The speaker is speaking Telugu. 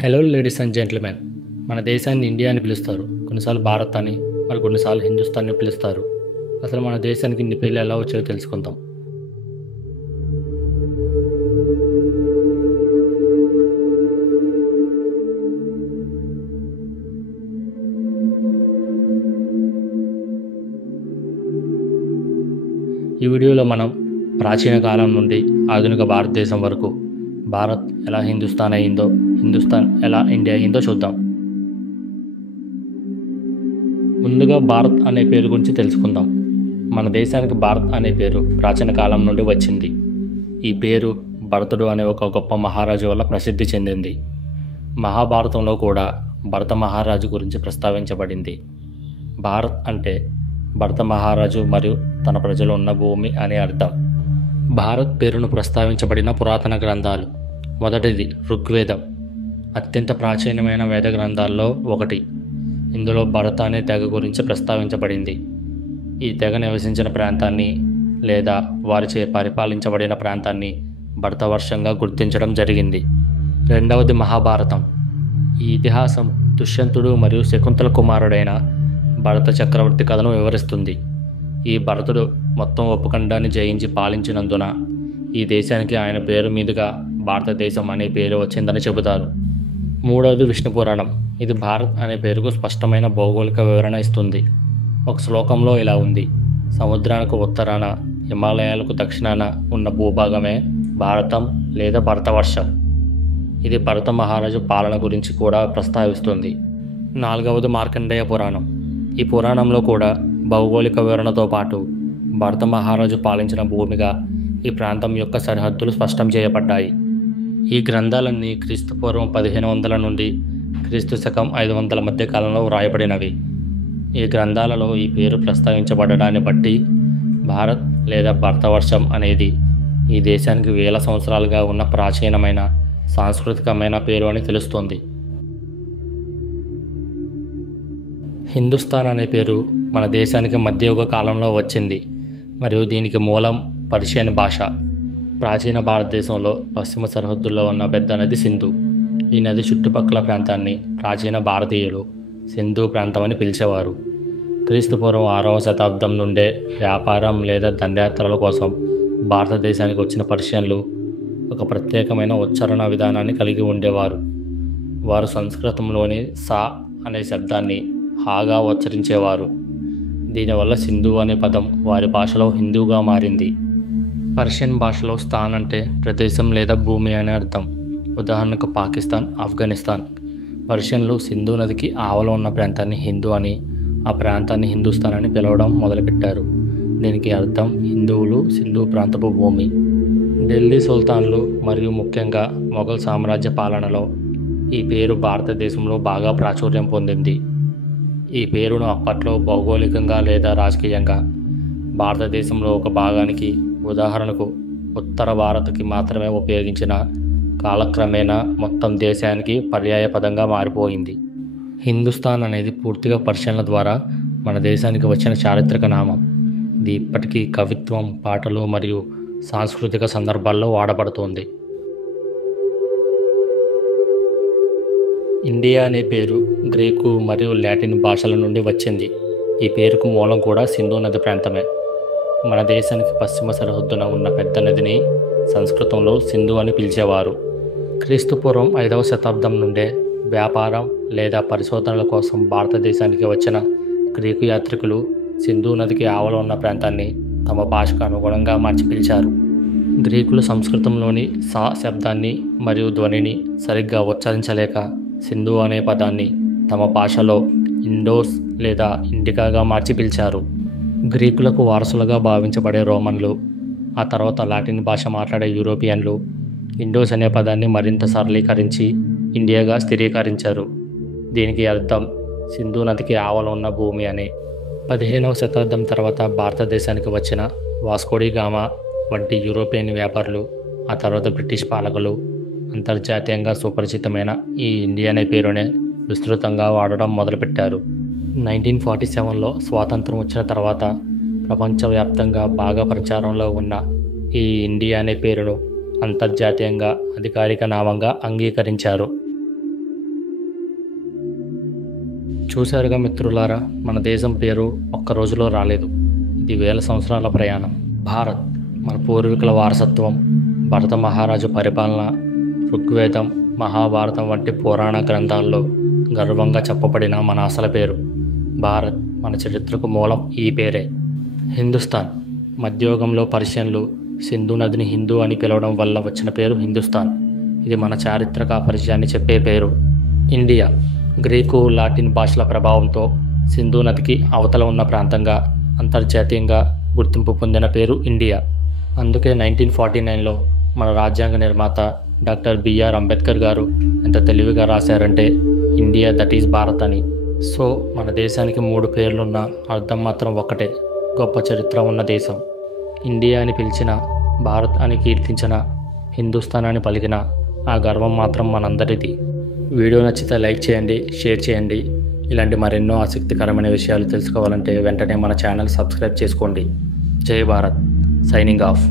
Hello ladies and gentlemen. మన దేశాన్ని ఇండియా అని పిలుస్తారు, కొన్నిసార్లు భారత్ అని, మరి కొన్నిసార్లు హిందుస్థాన్ అని పిలుస్తారు. అసలు మన దేశానికి ఇన్ని పేర్లు ఎలా వచ్చాయో తెలుసుకుందాం. ఈ వీడియోలో మనం ప్రాచీన కాలం నుండి ఆధునిక భారతదేశం వరకు భారత్ ఎలా హిందుస్థాన్ అయిందో, హిందుస్థాన్ ఎలా ఇండియా అయిందో చూద్దాం. ముందుగా భారత్ అనే పేరు గురించి తెలుసుకుందాం. మన దేశానికి భారత్ అనే పేరు ప్రాచీన కాలం నుండి వచ్చింది. ఈ పేరు భరతుడు అనే ఒక గొప్ప మహారాజు వల్ల ప్రసిద్ధి చెందింది. మహాభారతంలో కూడా భరత మహారాజు గురించి ప్రస్తావించబడింది. భారత్ అంటే భరత మహారాజు మరియు తన ప్రజలు ఉన్న భూమి అని అర్థం. భారత్ పేరును ప్రస్తావించబడిన పురాతన గ్రంథాలు. మొదటిది ఋగ్వేదం, అత్యంత ప్రాచీనమైన వేద గ్రంథాల్లో ఒకటి. ఇందులో భరత అనే తెగ గురించి ప్రస్తావించబడింది. ఈ తెగ నివసించిన ప్రాంతాన్ని లేదా వారిచే పరిపాలించబడిన ప్రాంతాన్ని భరతవర్షంగా గుర్తించడం జరిగింది. రెండవది మహాభారతం. ఈ ఇతిహాసం దుష్యంతుడు మరియు శకుంతల కుమారుడైన భరత చక్రవర్తి కథను వివరిస్తుంది. ఈ భరతుడు మొత్తం ఉపఖండాన్ని జయించి పాలించినందున ఈ దేశానికి ఆయన పేరు మీదుగా భారతదేశం అనే పేరు వచ్చిందని చెబుతారు. మూడవది విష్ణు పురాణం. ఇది భారత్ అనే పేరుకు స్పష్టమైన భౌగోళిక వివరణ ఇస్తుంది. ఒక శ్లోకంలో ఇలా ఉంది: సముద్రానికి ఉత్తరాన, హిమాలయాలకు దక్షిణాన ఉన్న భూభాగమే భారతం లేదా భరతవర్షం. ఇది భరత మహారాజు పాలన గురించి కూడా ప్రస్తావిస్తుంది. నాలుగవది మార్కండేయ పురాణం. ఈ పురాణంలో కూడా భౌగోళిక వివరణతో పాటు భరత మహారాజు పాలించిన భూమిగా ఈ ప్రాంతం యొక్క సరిహద్దులు స్పష్టం చేయబడ్డాయి. ఈ గ్రంథాలన్నీ క్రీస్తుపూర్వం 1500 నుండి క్రీస్తు శకం 500 మధ్య కాలంలో వ్రాయబడినవి. ఈ గ్రంథాలలో ఈ పేరు ప్రస్తావించబడడాన్ని బట్టి భారత్ లేదా భరతవర్షం అనేది ఈ దేశానికి వేల సంవత్సరాలుగా ఉన్న ప్రాచీనమైన సాంస్కృతికమైన పేరు అని తెలుస్తుంది. హిందుస్థాన్ అనే పేరు మన దేశానికి మధ్యయుగ కాలంలో వచ్చింది మరియు దీనికి మూలం పర్షియన్ భాష. ప్రాచీన భారతదేశంలో పశ్చిమ సరిహద్దుల్లో ఉన్న పెద్ద నది సింధు. ఈ నది చుట్టుపక్కల ప్రాంతాన్ని ప్రాచీన భారతీయులు సింధు ప్రాంతం అని పిలిచేవారు. క్రీస్తుపూర్వం 6వ శతాబ్దం నుండే వ్యాపారం లేదా దండయాత్రల కోసం భారతదేశానికి వచ్చిన పర్షియన్లు ఒక ప్రత్యేకమైన ఉచ్చారణ విధానాన్ని కలిగి ఉండేవారు. వారు సంస్కృతంలోని సా అనే శబ్దాన్ని హాగా ఉచ్చరించేవారు. దీనివల్ల సింధు అనే పదం వారి భాషలో హిందూగా మారింది. పర్షియన్ భాషలో స్థాన్ అంటే ప్రదేశం లేదా భూమి అని అర్థం. ఉదాహరణకు పాకిస్తాన్, ఆఫ్ఘనిస్తాన్. పర్షియన్లు సింధు నదికి ఆవల ఉన్న ప్రాంతాన్ని హిందూ అని, ఆ ప్రాంతాన్ని హిందుస్థాన్ అని పిలవడం మొదలుపెట్టారు. దీనికి అర్థం హిందువులు సింధు ప్రాంతపు భూమి. ఢిల్లీ సుల్తాన్లు మరియు ముఖ్యంగా మొఘల్ సామ్రాజ్య పాలనలో ఈ పేరు భారతదేశంలో బాగా ప్రాచుర్యం పొందింది. ఈ పేరును అప్పట్లో భౌగోళికంగా లేదా రాజకీయంగా భారతదేశంలో ఒక భాగానికి, ఉదాహరణకు ఉత్తర భారత్కి మాత్రమే ఉపయోగించిన కాలక్రమేణా మొత్తం దేశానికి పర్యాయ పదంగా మారిపోయింది. హిందుస్థాన్ అనేది పూర్తిగా పర్షియన్ల ద్వారా మన దేశానికి వచ్చిన చారిత్రక నామం. ఇది ఇప్పటికీ కవిత్వం, పాటలు మరియు సాంస్కృతిక సందర్భాల్లో వాడబడుతోంది. ఇండియా అనే పేరు గ్రీకు మరియు లాటిన్ భాషల నుండి వచ్చింది. ఈ పేరుకు మూలం కూడా సింధు నది ప్రాంతమే. మన దేశానికి పశ్చిమ సరిహద్దున ఉన్న పెద్ద నదిని సంస్కృతంలో సింధు అని పిలిచేవారు. క్రీస్తుపూర్వం 5వ శతాబ్దం నుండే వ్యాపారం లేదా పరిశోధనల కోసం భారతదేశానికి వచ్చిన గ్రీకు యాత్రికులు సింధు నదికి ఆవల ఉన్న ప్రాంతాన్ని తమ భాషకు అనుగుణంగా మార్చి పిలిచారు. గ్రీకులు సంస్కృతంలోని సా శబ్దాన్ని మరియు ధ్వనిని సరిగ్గా ఉచ్చరించలేక సింధు అనే పదాన్ని తమ భాషలో ఇండోస్ లేదా ఇండికాగా మార్చి పిలిచారు. గ్రీకులకు వారసులుగా భావించబడే రోమన్లు, ఆ తర్వాత లాటిన్ భాష మాట్లాడే యూరోపియన్లు ఇండోస్ అనే పదాన్ని మరింత సరళీకరించి ఇండియాగా స్థిరీకరించారు. దీనికి అర్థం సింధు నదికి ఆవల ఉన్న భూమి అని. 15వ శతాబ్దం తర్వాత భారతదేశానికి వచ్చిన వాస్కోడి గామా వంటి యూరోపియన్ వ్యాపారులు, ఆ తర్వాత బ్రిటిష్ పాలకులు అంతర్జాతీయంగా సుపరిచితమైన ఈ ఇండియా అనే పేరునే విస్తృతంగా వాడడం మొదలుపెట్టారు. 1947లో స్వాతంత్రం వచ్చిన తర్వాత ప్రపంచవ్యాప్తంగా బాగా ప్రచారంలో ఉన్న ఈ ఇండియా అనే పేరును అంతర్జాతీయంగా అధికారిక నామంగా అంగీకరించారు. చూశారుగా మిత్రులారా, మన దేశం పేరు ఒక్క రోజులో రాలేదు. ఇది వేల సంవత్సరాల ప్రయాణం. భారత్ మన పూర్వీకుల వారసత్వం, భరత మహారాజు పరిపాలన, ఋగ్వేదం, మహాభారతం వంటి పురాణ గ్రంథాల్లో గర్వంగా చెప్పబడిన మన అసలు పేరు భారత్. మన చరిత్రకు మూలం ఈ పేరే. హిందుస్థాన్ మధ్యయుగంలో పర్షియన్లు సింధు నదిని హిందూ అని పిలవడం వల్ల వచ్చిన పేరు హిందుస్థాన్. ఇది మన చారిత్రక పరిచయాన్ని చెప్పే పేరు. ఇండియా గ్రీకు, లాటిన్ భాషల ప్రభావంతో సింధు నదికి అవతల ఉన్న ప్రాంతంగా అంతర్జాతీయంగా గుర్తింపు పొందిన పేరు ఇండియా. అందుకే 1949లో మన రాజ్యాంగ నిర్మాత డాక్టర్ బిఆర్ అంబేద్కర్ గారు ఎంత తెలివిగా రాశారంటే ఇండియా దట్ ఈజ్ భారత్ అని. సో మన దేశానికి 3 పేర్లున్న అర్థం మాత్రం ఒకటే, గొప్ప చరిత్ర ఉన్న దేశం. ఇండియా అని పిలిచిన, భారత్ అని కీర్తించిన, హిందుస్థాన్ అని పలికిన ఆ గర్వం మాత్రం మనందరిది. వీడియో నచ్చితే లైక్ చేయండి, షేర్ చేయండి. ఇలాంటి మరెన్నో ఆసక్తికరమైన విషయాలు తెలుసుకోవాలంటే వెంటనే మన ఛానల్ సబ్స్క్రైబ్ చేసుకోండి. జై భారత్. Signing off.